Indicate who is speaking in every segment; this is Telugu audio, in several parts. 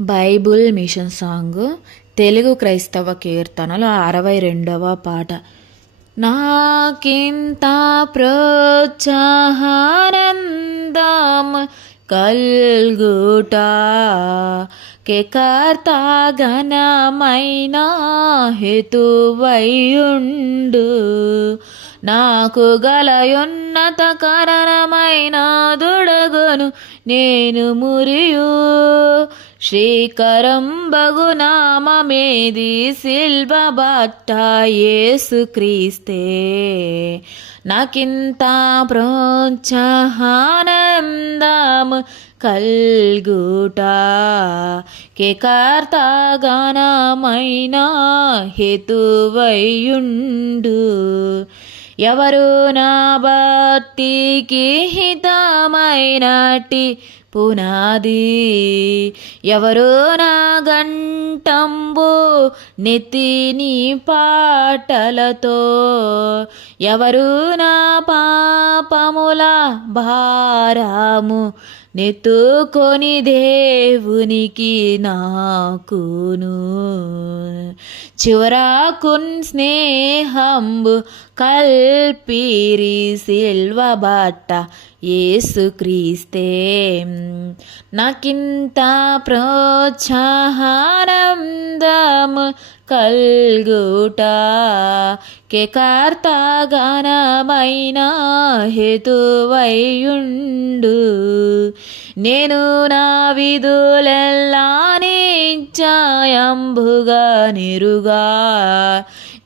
Speaker 1: బైబుల్ మిషన్ సాంగ్ తెలుగు క్రైస్తవ కీర్తనలు అరవై రెండవ పాట. నాకింత ప్రోత్సాహానందం కల్గుట కే కర్త ఘనమైన హేతువయుండు. నాకు గలయున్నత కారణమైన దుడగును నేను మురియు. శ్రీకరం బగునామేది నామమేది శిల్బ యేసు క్రీస్తే నాకింత ప్రోత్సాహానందం కల్గుట. కే కర్త గానమైన హేతువయుండు ఎవరు నా భక్తికి హితమైనటి పునాది. ఎవరో నా గంటంబు నెత్తిని పాటలతో. ఎవరు నా పాపముల భారము నెత్తుకొని దేవునికి నాకును. చివరాకున్ స్నేహంబు కల్పిరి సిల్వ బట్ట యేసు క్రీస్తే. నాకింత ప్రోత్సాహానందము కల్గుట కే కర్త గానమైన నేను నా విధులెల్లా నిశ్చయంబుగా నిరుగా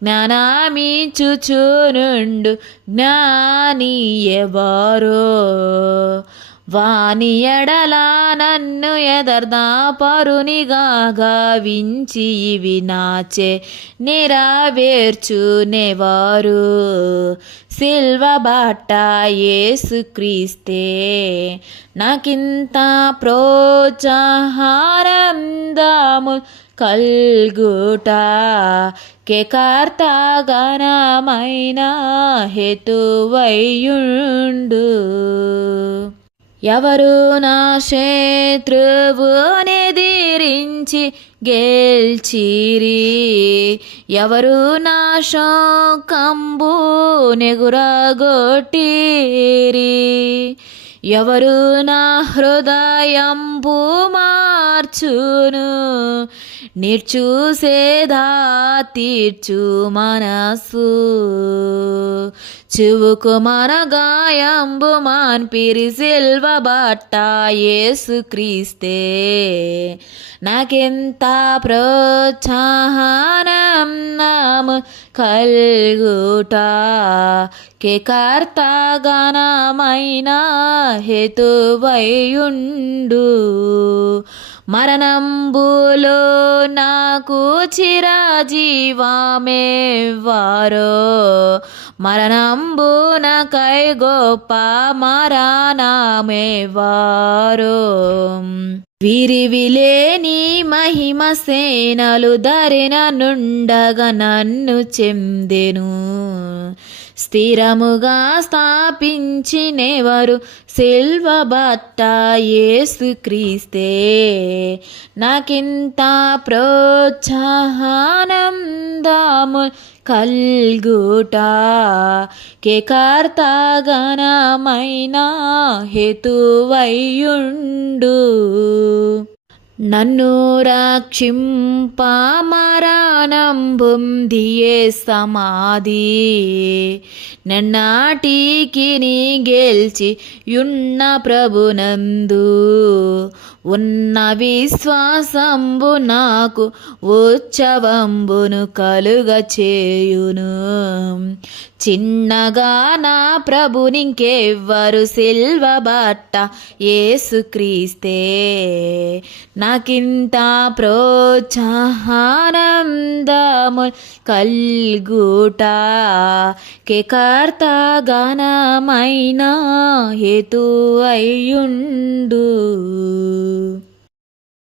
Speaker 1: జ్ఞానామీచుచునుండు జ్ఞాని ఎవరో వాని ఎడల నన్ను ఎదర్ద పరునిగా గావించి ఇవి నాచే నెరవేర్చునేవారు సిల్వ బాట యేసుక్రీస్తే నాకింత ప్రోత్సాహారం దాము కల్గుట. కే కర్త గణమైన ఎవరు నా శత్రువునెదిరించి గెల్చిరి? ఎవరు నా శోకంబు నెగురగొట్టిరి? ఎవరు నా హృదయంబు మార్చును? నిర్చూసేదా తీర్చు మనసు. చెవుకు మన గాయంబు మాన్పిరి సిల్వ బట్ట యేసు క్రీస్తే నాకెంత ప్రోత్సాహనం నాము కల్గుట. కే కర్త హేతువయుండు. మరణంబులో నాకు చిరజీవమేవారో మరణంబునకై గొప్ప మరణమేవారో విరివిలేని మహిమ సేనలు ధరిన నుండగా నన్ను చెందెను. స్థిరముగా స్థాపించినెవరు? సిల్వ బట్ట యేసు క్రీస్తే. నాకింత ప్రోత్సాహానందాము. కల్గుట కే కర్త గణమైన నన్ను రక్షింప మరణంబుందియే సమాధి. నన్నాటికి నీ గెల్చి యున్న ప్రభునందు. ఉన్న విశ్వాసంబు నాకు ఉత్సవంబును కలుగ చేయును. చిన్నగా నా ప్రభునింకెవ్వరు సిల్వబట్ట ఏసుక్రీస్తే నా నాకింత ప్రోత్సాహానందము కల్గుట. కే కర్త గానమైన హేతు అయ్యుండు.